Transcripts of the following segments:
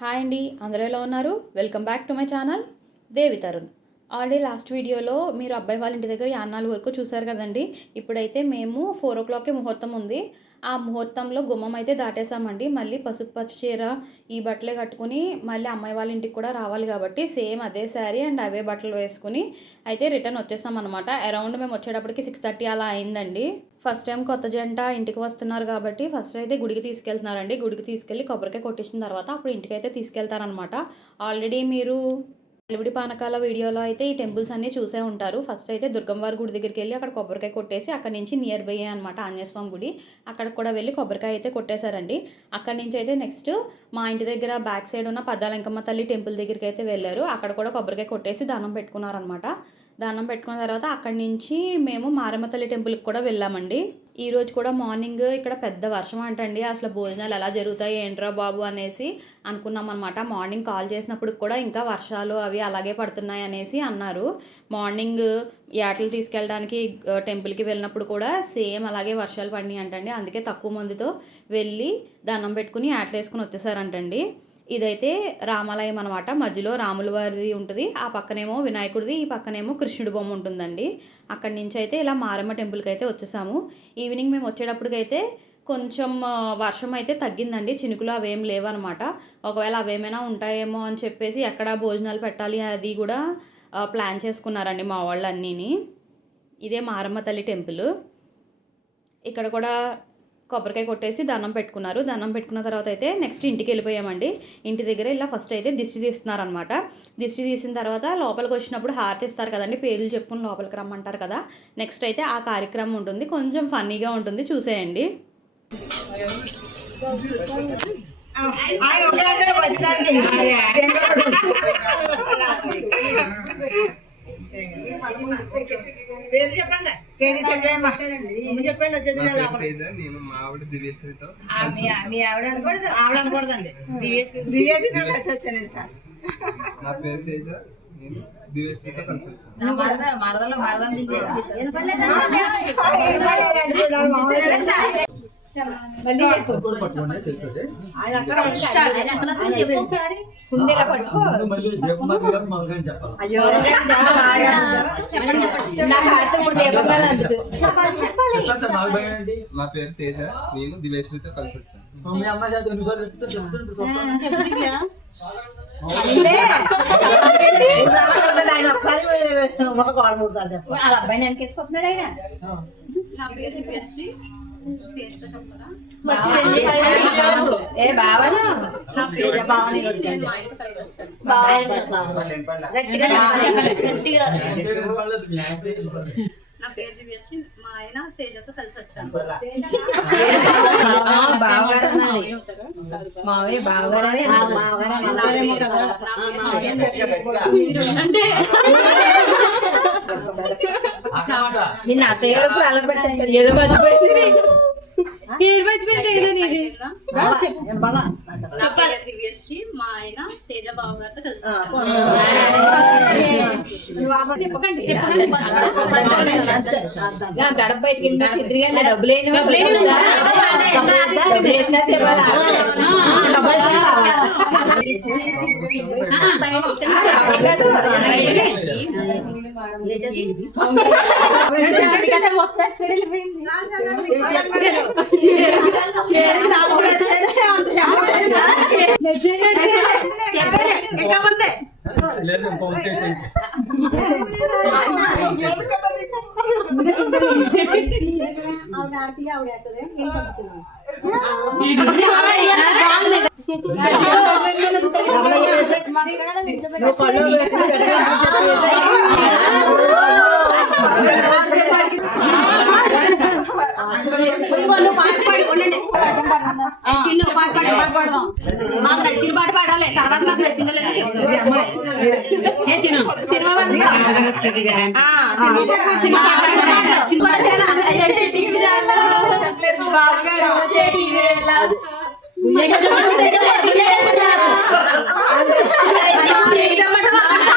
Hi అండి అందరూ ఎలా ఉన్నారు? Welcome back to my channel Devi Tarun already last వీడియోలో మీరు అబ్బాయి వాళ్ళ ఇంటి దగ్గర యాన్నాల వరకు చూసారు కదండి. ఇప్పుడైతే మేము ఫోర్ ఓ క్లాక్కి ముహూర్తం ఉంది. ఆ ముహూర్తంలో గుమ్మం అయితే దాటేసామండి మళ్ళీ పసుపు పచ్చ చీర ఈ బట్టలే కట్టుకుని మళ్ళీ అమ్మాయి వాళ్ళ ఇంటికి కూడా రావాలి కాబట్టి సేమ్ అదే శారీ అండ్ అవే బట్టలు వేసుకుని అయితే రిటర్న్ వచ్చేసాం అనమాట అరౌండ్ మేము వచ్చేటప్పటికి సిక్స్ థర్టీ అలా అయిందండి. ఫస్ట్ టైం కొత్త జంట ఇంటికి వస్తున్నారు కాబట్టి ఫస్ట్ అయితే గుడికి తీసుకెళ్తున్నారండి. గుడికి తీసుకెళ్ళి కొబ్బరికాయ కొట్టించిన తర్వాత అప్పుడు ఇంటికి అయితే తీసుకెళ్తారనమాట ఆల్రెడీ మీరు ఎలివిడి పానకాల వీడియోలో అయితే ఈ టెంపుల్స్ అన్నీ చూసే ఉంటారు. ఫస్ట్ అయితే దుర్గంవారి గుడి దగ్గరికి వెళ్ళి అక్కడ కొబ్బరికాయ కొట్టేసి అక్కడ నుంచి నియర్ బై అనమాట ఆంజనేయస్వామి గుడి. అక్కడికి కూడా వెళ్ళి కొబ్బరికాయ అయితే కొట్టేశారండి. అక్కడి నుంచి అయితే నెక్స్ట్ మా ఇంటి దగ్గర బ్యాక్ సైడ్ ఉన్న పద్దాలంకమ్మ తల్లి టెంపుల్ దగ్గరికి అయితే వెళ్ళారు. అక్కడ కూడా కొబ్బరికాయ కొట్టేసి దానం పెట్టుకున్నారనమాట దానం పెట్టుకున్న తర్వాత అక్కడి నుంచి మేము మారమ్మ తల్లి టెంపుల్కి కూడా వెళ్ళామండి. ఈ రోజు కూడా మార్నింగ్ ఇక్కడ పెద్ద వర్షం అంటండి. అసలు భోజనాలు ఎలా జరుగుతాయి ఏంట్రా బాబు అనేసి అనుకున్నాం అనమాట మార్నింగ్ కాల్ చేసినప్పుడు కూడా ఇంకా వర్షాలు అవి అలాగే పడుతున్నాయి అనేసి అన్నారు. మార్నింగ్ యాటలు తీసుకెళ్ళడానికి టెంపుల్కి వెళ్ళినప్పుడు కూడా సేమ్ అలాగే వర్షాలు పడినాయి అంటండి. అందుకే తక్కువ మందితో వెళ్ళి దండం పెట్టుకుని యాటలు వేసుకుని వచ్చేసారంటండి. ఇదైతే రామాలయం అనమాట మధ్యలో రాముల వారిది ఉంటుంది. ఆ పక్కనేమో వినాయకుడిది ఈ పక్కనేమో కృష్ణుడి బొమ్మ ఉంటుందండి. అక్కడి నుంచి అయితే ఇలా మారమ్మ టెంపుల్కి అయితే వచ్చేసాము. ఈవినింగ్ మేము వచ్చేటప్పటికైతే కొంచెం వర్షం అయితే తగ్గిందండి. చినుకులు అవేం లేవన్నమాట. ఒకవేళ అవేమైనా ఉంటాయేమో అని చెప్పేసి ఎక్కడ భోజనాలు పెట్టాలి అది కూడా ప్లాన్ చేసుకున్నారండి మా వాళ్ళు అన్నీని ఇదే మారమ్మ తల్లి టెంపుల్. ఇక్కడ కూడా కొబ్బరికాయ కొట్టేసి దండం పెట్టుకున్నారు. దండం పెట్టుకున్న తర్వాత అయితే నెక్స్ట్ ఇంటికి వెళ్ళిపోయామండి. ఇంటి దగ్గర ఇలా ఫస్ట్ అయితే దిష్టి తీస్తున్నారనమాట దిష్టి తీసిన తర్వాత లోపలికి వచ్చినప్పుడు హారతి ఇస్తారు కదండి. పేర్లు చెప్పుకుని లోపలికి రమ్మంటారు కదా. నెక్స్ట్ అయితే ఆ కార్యక్రమం ఉంటుంది. కొంచెం ఫన్నీగా ఉంటుంది. చూసేయండి. పేరు చెప్పండి. నేను మా ఆవిడ దివ్యశ్రీతో మీ ఆవిడ అనకూడదు ఆవిడ అనకూడదండి దివ్యేసి కలిసి వచ్చానండి సార్ నా పేరు తేజ నేను దివ్యశ్రీతో కలిసి వచ్చాను ఆయన అక్కడ కుండీలో పట్టుకో అయ్యో నా పేరు తేజ నేను దివ్యశ్రీతో కలిసి వచ్చాను. ఒకసారి వాళ్ళ అబ్బాయిని వెనకేసుకొస్తున్నాడు ఆయన. ఏ బావను నా పేరు దివ్యశ్రీ మా ఆయన తేజతో కలిసి వచ్చాను ఆ, బావగారు అంటే నిన్న అత్తయ్య గారు ఇప్పుడు అలా పెట్టారు ఏదో మర్చిపోయింది. పేరు మర్చిపోయింది దివ్యశ్రీ మా ఆయన తేజ బాబు గారితో కలిసి గడప బయటికి డబ్బులు డబ్బులు లేని డబ్బులు వేసినా తెరవాలి. డబ్బులు ఇస్తావా? ఆవిడ ఆర్తి, ఆవిడ ఎత్తదే, నేను పంపించాను. డబ్బులు అయ్యే వేసే. నువ్వు పళ్ళు వేసుకుని పెట్టాలి. చిన్న పాట పాట పాడదాం మాకు నచ్చిన పాట పాడాలి తర్వాత మాకు నచ్చిందో లేదో చిన్న సినిమా సినిమా పాట పాడు. చిన్న పాట చేయాలా? అంటే టీవీ రాలా? వచ్చే టీవీ రాలా? బుల్లెట్ బుల్లెట్ బుల్లెట్ రాలా? ఏదో పాట పాడాలా?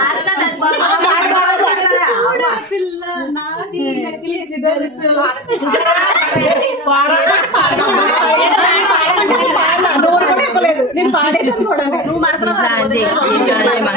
ఆల్గా దాని బాగా పాడుకోవాలా? పిల్ల నాది నకిలీస్ గొలుసు పాడు. నువ్వు మరకలు అంతే. ఇంకా అదే మాట.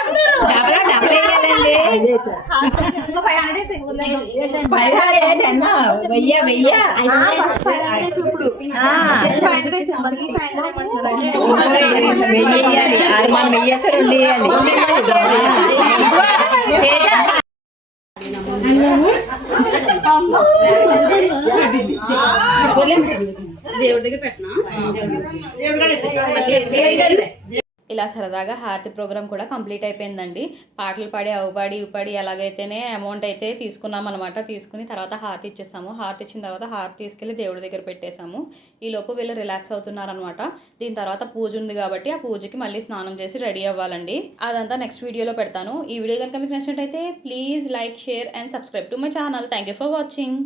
వేయాలండి ఇంకో ఫైవ్ హండ్రెడ్ ఫైవ్ హండ్రెడ్ అన్న వెయ్య వెయ్య ఆ. ఇలా సరదాగా హారతి ప్రోగ్రామ్ కూడా కంప్లీట్ అయిపోయిందండి. పాటలు పాడి అవుపాడి ఇవ్వపాడి ఎలాగైతేనే అమౌంట్ అయితే తీసుకున్నాం అనమాట తీసుకుని తర్వాత హారతి ఇచ్చేసాము. హారతి ఇచ్చిన తర్వాత హారతి తీసుకెళ్ళి దేవుడి దగ్గర పెట్టేశాము. ఈ లోపు వీళ్ళు రిలాక్స్ అవుతున్నారనమాట దీని తర్వాత పూజ ఉంది కాబట్టి ఆ పూజకి మళ్ళీ స్నానం చేసి రెడీ అవ్వాలండి. అదంతా నెక్స్ట్ వీడియోలో పెడతాను. ఈ వీడియో కనుక మీకు నచ్చినట్టయితే please like share and subscribe to my channel. Thank you for watching.